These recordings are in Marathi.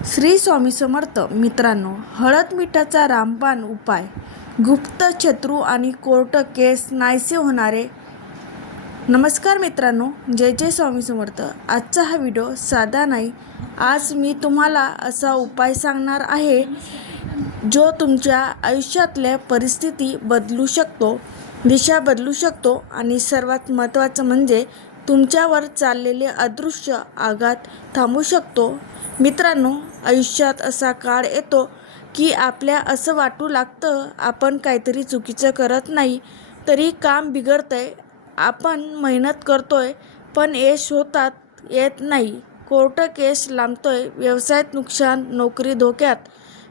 श्री स्वामी समर्थ. मित्रांनो, हळद मिठाचा रामबाण उपाय, गुप्त शत्रू आणि कोर्ट केस नाहीसे होणारे. नमस्कार मित्रांनो, जय जय स्वामी समर्थ. आजचा हा व्हिडिओ साधा नाही. आज मी तुम्हाला असा उपाय सांगणार आहे जो तुमच्या आयुष्यातल्या परिस्थिती बदलू शकतो, दिशा बदलू शकतो आणि सर्वात महत्त्वाचं म्हणजे तुमच्यावर चाललेले अदृश्य आघात थांबवू शकतो. मित्रांनो, आयुष्यात असा काळ येतो की आपल्या असं वाटू लागतं आपण काहीतरी चुकीचं करत नाही तरी काम बिघडतंय. आपण मेहनत करतोय पण यश होतात येत नाही. कोर्ट केस लांबतोय, व्यवसायात नुकसान, नोकरी धोक्यात,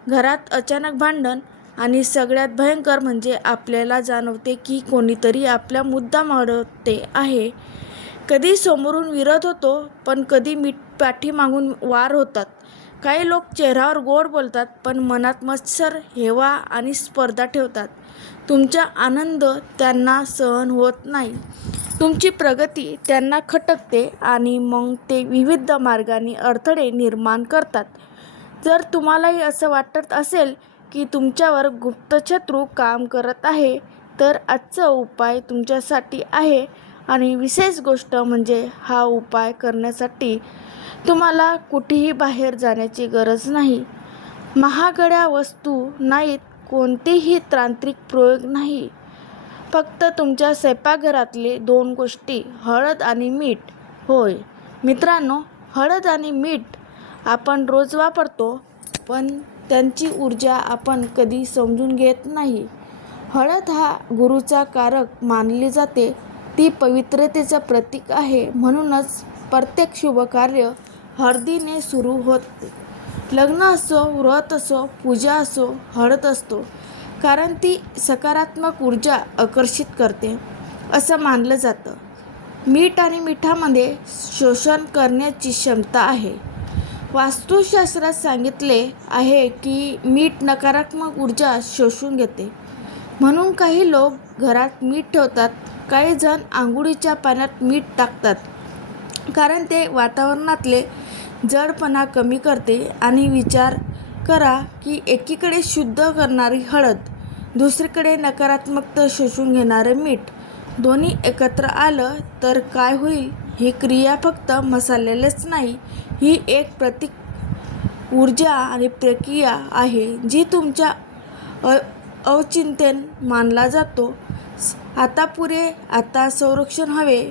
घरात अचानक भांडण आणि सगळ्यात भयंकर म्हणजे आपल्याला जाणवते की कोणीतरी आपला मुद्दा मांडते आहे. कधी समोरून विरोध होतो पण कधी पाठीमागून वार होतात. काही लोक चेहऱ्यावर गोड बोलतात पण मनात मत्सर, हेवा आणि स्पर्धा ठेवतात. तुमचा आनंद त्यांना सहन होत नाही, तुमची प्रगती त्यांना खटकते आणि मग ते विविध मार्गांनी अडथळे निर्माण करतात. जर तुम्हालाही असं वाटत असेल की तुमच्यावर गुप्तशत्रू काम करत आहे तर आजचा उपाय तुमच्यासाठी आहे. आणि विशेष गोष्ट म्हणजे हा उपाय करण्यासाठी तुम्हाला कुठेही बाहेर जाण्याची गरज नाही. महागड्या वस्तू नाहीत, कोणतेही तांत्रिक प्रयोग नाही. फक्त तुमच्या स्वयंपाकघरातले 2 गोष्टी, हळद आणि मीठ. होय मित्रांनो, हळद आणि मीठ आपण रोज वापरतो पण त्यांची ऊर्जा आपण कधी समजून घेत नाही. हळद हा गुरूचा कारक मानली जाते. ती पवित्रतेचं प्रतीक आहे. म्हणूनच प्रत्येक शुभकार्य हळदीने सुरू होते. लग्न असो, व्रत असो, पूजा असो, हळद असतो. कारण ती सकारात्मक ऊर्जा आकर्षित करते असं मानलं जातं. मीठ आणि मिठामध्ये शोषण करण्याची क्षमता आहे. वास्तुशास्त्रात सांगितले आहे की मीठ नकारात्मक ऊर्जा शोषून घेते. म्हणून काही लोक घरात मीठ ठेवतात. काही जण आंघोळीच्या पाण्यात मीठ टाकतात कारण ते वातावरणातले जडपणा कमी करते. आणि विचार करा की एकीकडे शुद्ध करणारी हळद, दुसरीकडे नकारात्मकता शोषून घेणारं मीठ, दोन्ही एकत्र आलं तर काय होईल? ही क्रिया फक्त मसाल्यालाच नाही, ही एक प्रतीक ऊर्जा आणि प्रक्रिया आहे जी तुमच्या औचित्याने मानला जातो. आता पुरे, आता संरक्षण हवे.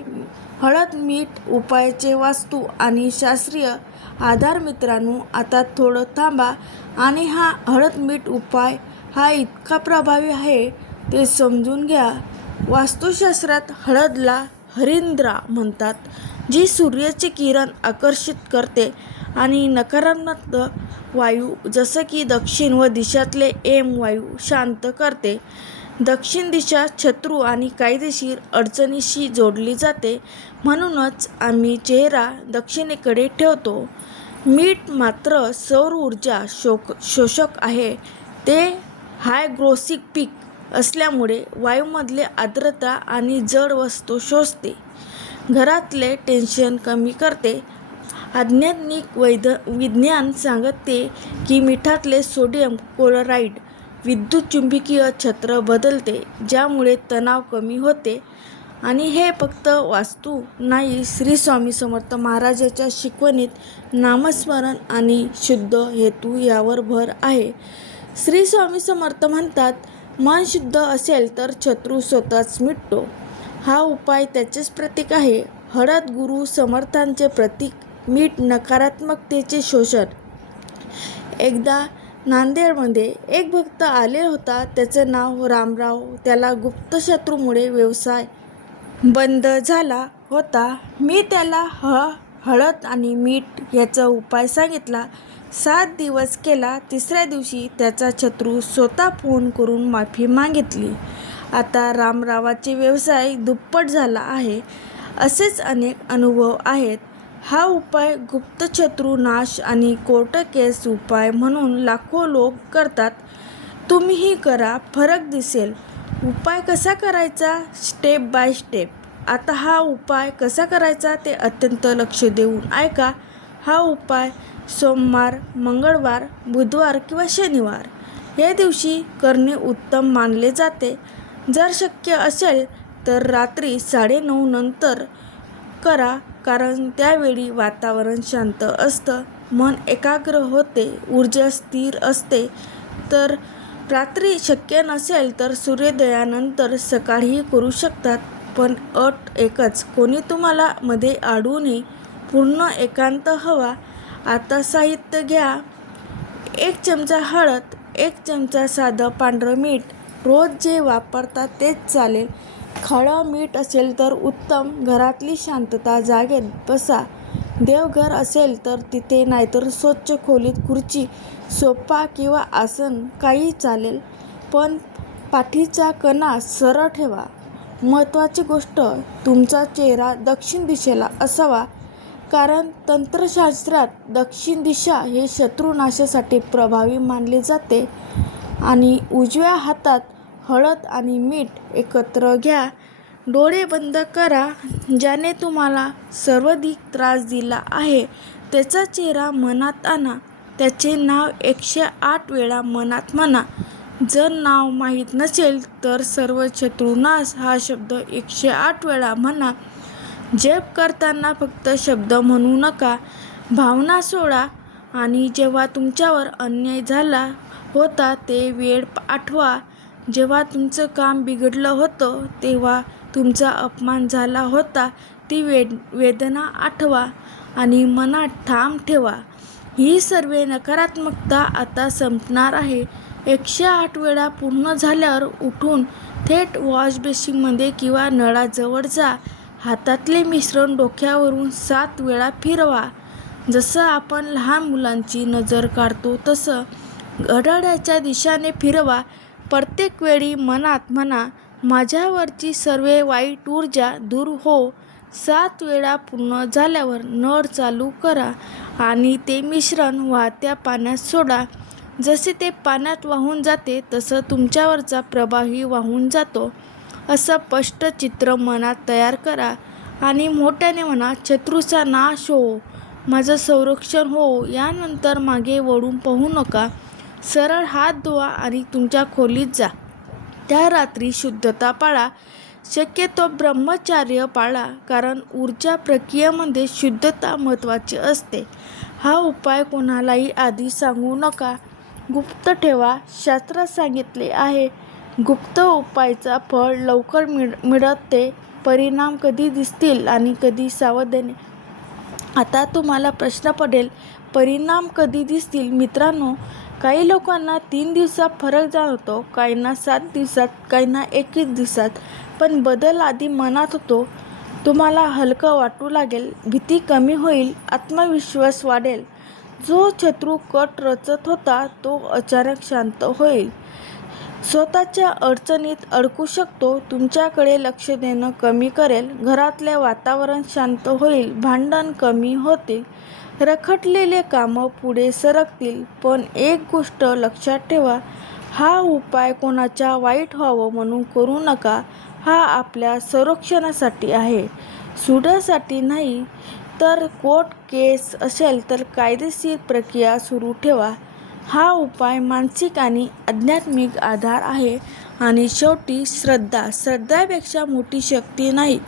हळद मीठ उपायाचे वास्तू आणि शास्त्रीय आधार. मित्रांनो, आता थोडं थांबा आणि हा हळद मीठ उपाय हा इतका प्रभावी आहे ते समजून घ्या. वास्तुशास्त्रात हळदला हरिद्रा म्हणतात, जी सूर्याचे किरण आकर्षित करते आणि नकारात्मक वायू जसं की दक्षिण व दिशातले वायू शांत करते. दक्षिण दिशा शत्रू आणि कायदेशीर अडचणीशी जोडली जाते. म्हणूनच आम्ही चेहरा दक्षिणेकडे ठेवतो. मीठ मात्र सौर ऊर्जा शोषक आहे. ते हायग्रोसिक पीक असल्यामुळे वायूमधले आर्द्रता आणि जड वस्तू शोषते, घरातले टेन्शन कमी करते. आध्यात्मिक विज्ञान सांगते की मिठातले सोडियम क्लोराईड विद्युत चुंबकीय क्षेत्र बदलते, ज्यामुळे तणाव कमी होते. आणि हे फक्त वास्तू नाही, श्री स्वामी समर्थ महाराजांच्या शिकवणीत नामस्मरण आणि शुद्ध हेतू यावर भर आहे. श्री स्वामी समर्थ म्हणतात, मन शुद्ध असेल तर शत्रू स्वतःच मिटतो. हा उपाय त्याचेच प्रतीक आहे. हळद गुरु समर्थांचे प्रतीक, मीठ नकारात्मकतेचे शोषण. एकदा नांदेडमध्ये एक भक्त आले होता. त्याचं नाव रामराव. त्याला गुप्तशत्रूमुळे व्यवसाय बंद झाला होता. मी त्याला हळद आणि मीठ याचा उपाय सांगितला. 7 दिवस केला. 3ऱ्या दिवशी त्याचा शत्रू स्वतः फोन करून माफी मागितली. आता रामरावाचे व्यवसाय दुप्पट झाला आहे. असेच अनेक अनुभव आहेत. हा उपाय गुप्तशत्रू नाश आणि कोर्ट केस उपाय म्हणून लाखो लोक करतात. तुम्हीही करा, फरक दिसेल. उपाय कसा करायचा? Step by step. आता हा उपाय कसा करायचा ते अत्यंत लक्ष देऊन ऐका. हा उपाय सोमवार, मंगळवार, बुधवार किंवा शनिवार या दिवशी करणे उत्तम मानले जाते. जर शक्य असेल तर रात्री 9:30 नंतर करा, कारण त्यावेळी वातावरण शांत असतं, मन एकाग्र होते, ऊर्जा स्थिर असते. तर रात्री शक्य नसेल तर सूर्योदयानंतर सकाळीही करू शकतात. पण अट एकच, कोणी तुम्हाला मध्ये अडवू नये. पूर्ण एकांत हवा. आता साहित्य घ्या. 1 चमचा हळद, 1 चमचा साधं पांढरं मीठ, रोज जे वापरता तेच चालेल. खडं मीठ असेल तर उत्तम. घरातली शांतता, जागेत बसा. देवघर असेल तर तिथे, नाहीतर स्वच्छ खोलीत खुर्ची, सोफा किंवा आसन काही चालेल. पण पाठीचा कणा सरळ ठेवा. महत्त्वाची गोष्ट, तुमचा चेहरा दक्षिण दिशेला असावा, कारण तंत्रशास्त्रात दक्षिण दिशा हे शत्रुनाशासाठी प्रभावी मानले जाते. आणि उजव्या हातात हळद आणि मीठ एकत्र घ्या. डोळे बंद करा. ज्याने तुम्हाला सर्वाधिक त्रास दिला आहे त्याचा चेहरा मनात आणा. त्याचे नाव 108 वेळा मनात म्हणा. जर नाव माहीत नसेल तर सर्व शत्रुनाश हा शब्द 108 वेळा म्हणा. जप करताना फक्त शब्द म्हणू नका, भावना सोडा. आणि जेव्हा तुमच्यावर अन्याय झाला होता ते वेळ आठवा. जेव्हा तुमचं काम बिघडलं होतं, तेव्हा तुमचा अपमान झाला होता ती वेदना आठवा आणि मनात ठाम ठेवा, ही सर्व नकारात्मकता आता संपणार आहे. 108 वेळा पूर्ण झाल्यावर उठून थेट वॉशबेसिनमध्ये किंवा नळाजवळ जा. हातातले मिश्रण डोक्यावरून 7 वेळा फिरवा. जसं आपण लहान मुलांची नजर काढतो तसं घड्याळाच्या दिशेने फिरवा. प्रत्येक वेळी मनात म्हणा, माझ्यावरची सर्व वाईट ऊर्जा दूर हो. 7 वेळा पूर्ण झाल्यावर नळ चालू करा आणि ते मिश्रण वाहत्या पाण्यात सोडा. जसे ते पाण्यात वाहून जाते तसं तुमच्यावरचा प्रभावही वाहून जातो. असं स्पष्ट चित्र मनात तयार करा आणि मोठ्याने म्हणा, शत्रूचा नाश हो, माझं संरक्षण हो. यानंतर मागे वळून पाहू नका. सरळ हात धुवा आणि तुमच्या खोलीत जा. त्या रात्री शुद्धता पाळा. शक्यतो ब्रह्मचर्य पाळा, कारण ऊर्जा प्रक्रियेमध्ये शुद्धता महत्त्वाची असते. हा उपाय कोणालाही आधी सांगू नका. गुप्त ठेवा. शास्त्रात सांगितले आहे, गुप्त उपायाचा फळ लवकर मिळते. परिणाम कधी दिसतील आणि कधी सावधानी. आता तुम्हाला प्रश्न पडेल, परिणाम कधी दिसतील? मित्रांनो, काही लोकांना 3 दिवसात फरक जाणवतो, काहींना 7 दिवसात, काहींना 21 दिवसात. पण बदल आधी मनात होतो. तुम्हाला हलकं वाटू लागेल, भीती कमी होईल, आत्मविश्वास वाढेल. जो शत्रू कट रचत होता तो अचानक शांत होईल. स्वतःच्या अडचणीत अडकू शकतो. तुमच्याकडे लक्ष देणं कमी करेल. घरातले वातावरण शांत होईल. भांडण कमी होतील. रखडलेले कामं पुढे सरकतील. पण एक गोष्ट लक्षात ठेवा, हा उपाय कोणाच्या वाईट व्हावं म्हणून करू नका. हा आपल्या संरक्षणासाठी आहे, सुडासाठी नाही. तर कोर्ट केस असेल तर कायदेशीर प्रक्रिया सुरू ठेवा. हा उपाय मानसिक आणि आध्यात्मिक आधार आहे. आणि शेवटी श्रद्धा. श्रद्धेपेक्षा मोठी शक्ती नाही.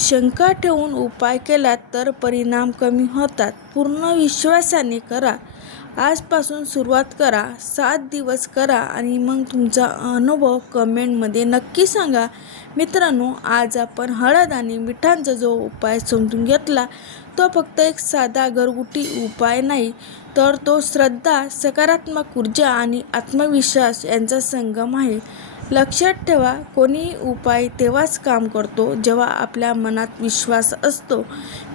शंका ठेवून उपाय केलात तर परिणाम कमी होतात. पूर्ण विश्वासाने करा. आजपासून सुरुवात करा. 7 दिवस करा आणि मग तुमचा अनुभव कमेंटमध्ये नक्की सांगा. मित्रांनो, आज आपण हळद आणि मिठांचा जो उपाय समजून घेतला, तो फक्त एक साधा घरगुती उपाय नाही, तर तो श्रद्धा, सकारात्मक ऊर्जा आणि आत्मविश्वास यांचा संगम आहे. लक्षात ठेवा, कोणीही उपाय तेव्हाच काम करतो जेव्हा आपल्या मनात विश्वास असतो.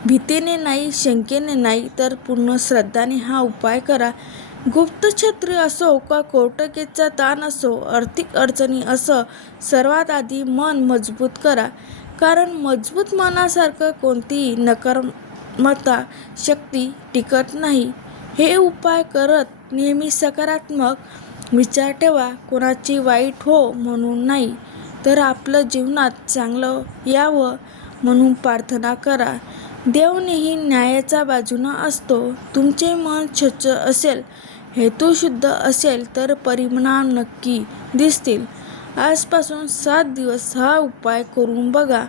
भीतीने नाही, शंकेने नाही, तर पूर्ण श्रद्धाने हा उपाय करा. गुप्तछत्री असो का कोर्टकेसचा ताण असो, आर्थिक अडचणी असो, सर्वात आधी मन मजबूत करा. कारण मजबूत मनासारखं कोणतीही नकारात्मकता शक्ती टिकत नाही. हे उपाय करत नेहमी सकारात्मक विचार ठेवा. कोणाची वाईट हो म्हणून नाही, तर आपलं जीवनात चांगलं यावं म्हणून प्रार्थना करा. देव नेहमी न्यायाच्या बाजूनं असतो. तुमचे मन स्वच्छ असेल, हेतू शुद्ध असेल तर परिणाम नक्की दिसतील. आजपासून 7 दिवस हा उपाय करून बघा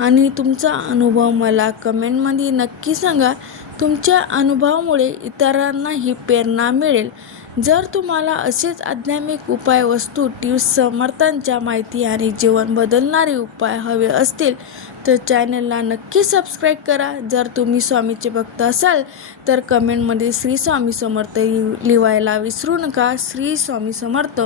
आणि तुमचा अनुभव मला कमेंटमध्ये नक्की सांगा. तुमच्या अनुभवामुळे इतरांनाही प्रेरणा मिळेल. जर तुम्हाला असेच आध्यात्मिक उपाय, वस्तू, टिप्स, समर्थांच्या माहिती आणि जीवन बदलणारे उपाय हवे असतील तर चॅनलला नक्की सबस्क्राईब करा. जर तुम्ही स्वामीचे भक्त असाल तर कमेंटमध्ये श्री स्वामी समर्थ लिहायला विसरू नका. श्री स्वामी समर्थ.